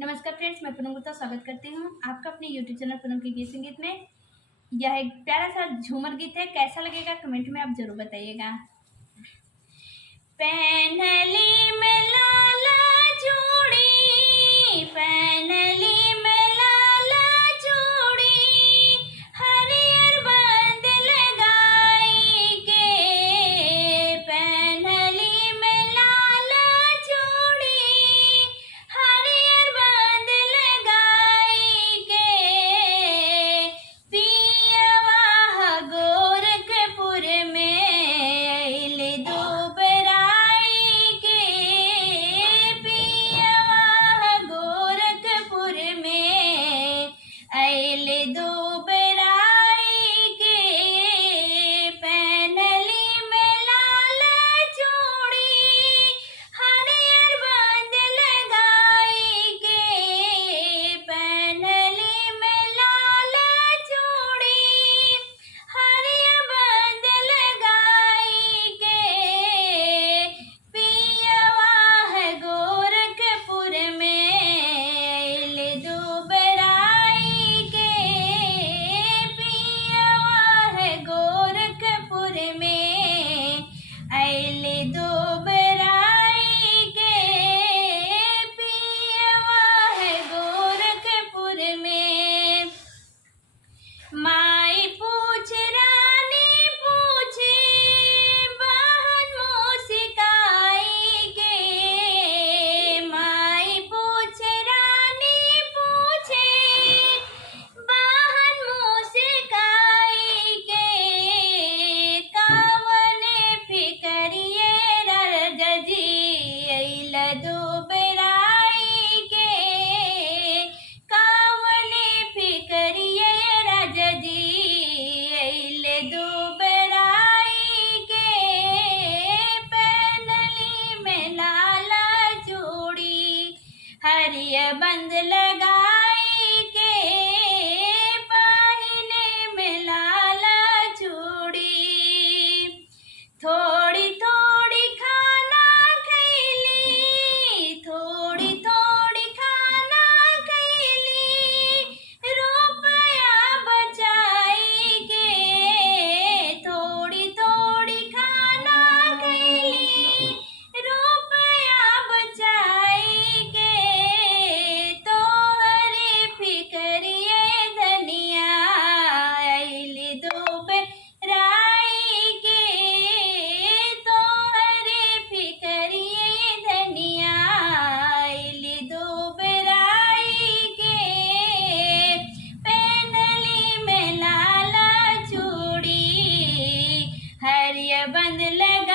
नमस्कार फ्रेंड्स, मैं पूनम गुप्ता स्वागत करती हूँ आपका अपने यूट्यूब चैनल पूनम के गीत संगीत में। यह एक प्यारा सा झूमर गीत है। कैसा लगेगा कमेंट में आप जरूर बताइएगा। पहनली में लाला चूड़ी, पहनली में लाला चूड़ी, हरियर बंद लगाई के, पहनली में लाला चूड़ी, हरियर बंद लगाई के, पियवा गोरखपुर में अइले दुबराई के, पियवा गोरखपुर में अइले दुबराई के, पहनली में लाला चूड़ी, हरियर बंद लगाई के, पहनली में लाला चूड़ी, हरियर बंद लगाई के, पियवा है गोरखपुर में अइले दुबराई के, पियवा है गोरखपुर में अइले दुबराई के, पियवा है गोरखपुर में। माई पूछ रानी पूछे, बहन मुस्काई के, माई पूछ रानी पूछे, बहन मुस्काई के, कावने फिकरिए रजजी अइला दुबराई के, कावने फिकरिए रजजी अइले दुबराई के, पहनली में लाला चूड़ी, हरियर बंद लगाई के, पहिने में लाला चूड़ी, थोड़ी थोड़ी खाना खैली, थोड़ी थोड़ी खाना खैली, रुपया बचाई के, थोड़ी थोड़ी खाना खैली, रुपया बचाई के, तोहरे फिकरिए धनिया अइली दुबराई के, तोहरे फिकरिए धनिया अइली दुबराई के, पहनली में लाला चूड़ी, हरियर बंद लगा